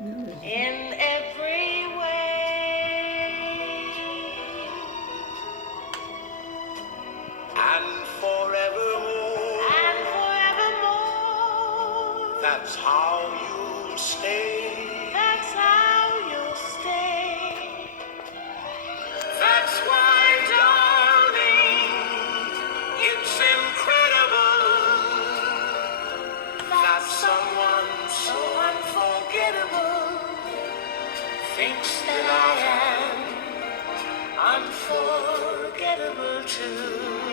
in every way. And forevermore. And forevermore. That's how you'll stay. That's how you'll stay. That's why, darling, it's incredible that someone so unforgettable thinks that I am unforgettable too.